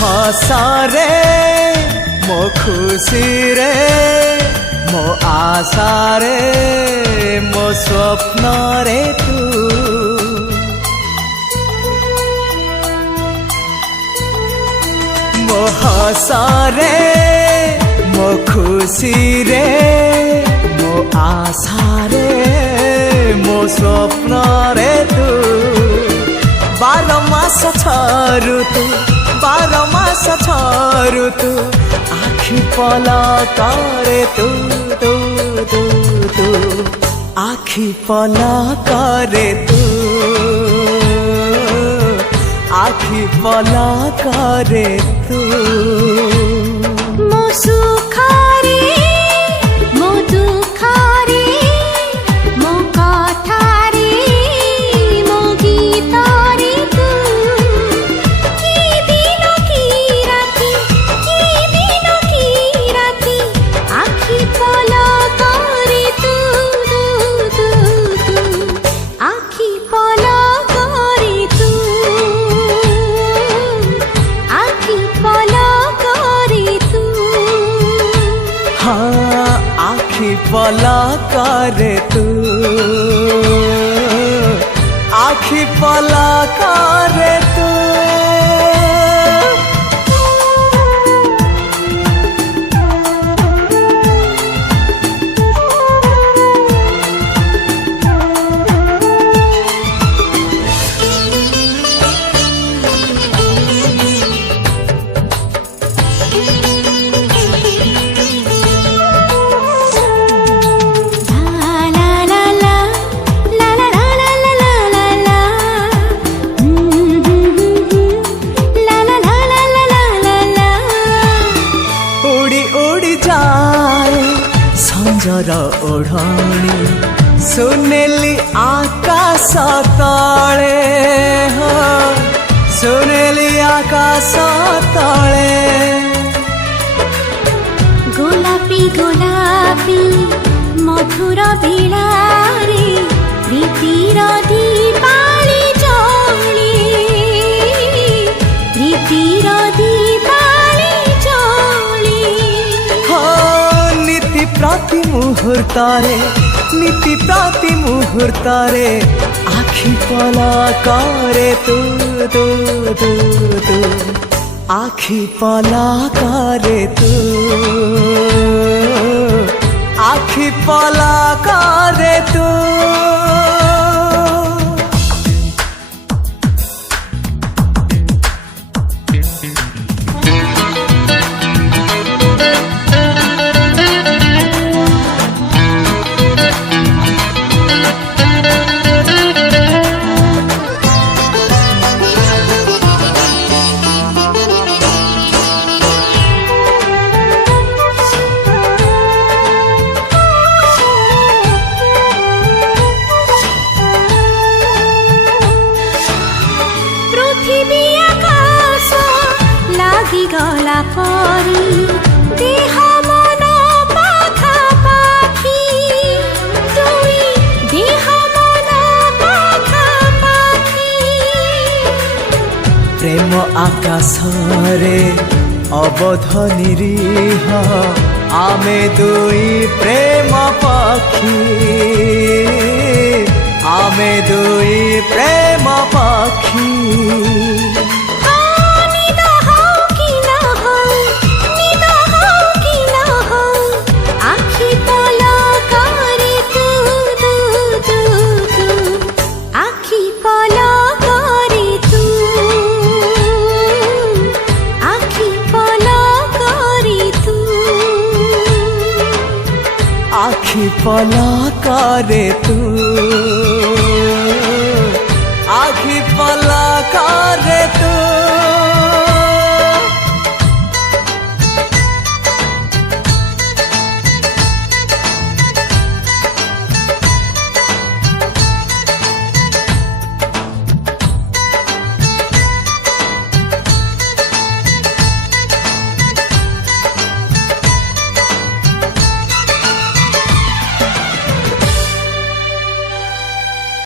हसारे मो खुशी रे मो आशा रे मो स्वप्न रे तू मो हसारे मो खुशी रे मो आशा रे मो स्वप्न रे तू 12 मास ऋतु 12 मास ऋतु आखि पलकरे तू तू तू तू आखि पलकरे तू आखि पलकरे तू मो सुखारे मो दुखारे मो कथारे मो गीतारे तू की दिन की राती आखि पलकरे तू तू तू आखि पलकरे तू आखि पलकरे तू हाँ आखि पलकरे तू आखि पलकरे तू संजर ओढ़णी सुनेली आकाश तले हो सुनेली आकाश तले गोलापी गोलापी मधुर बिलारे प्रीतिर दीपाली जली प्रीतिर दीपाली जली हो नीति प्रति मुहूर्तरे आखि पलकरे तू तू तू तू आखि पलकरे तू आखि पलकरे तू गला परी देह मन पाखापाखी दुई देह मन पाखापाखी प्रेम आकाश रे अबध निरीह आमे दुई प्रेम पक्षी आमे दुई प्रेम पक्षी आखि पलकरे तू आखि पलकरे तू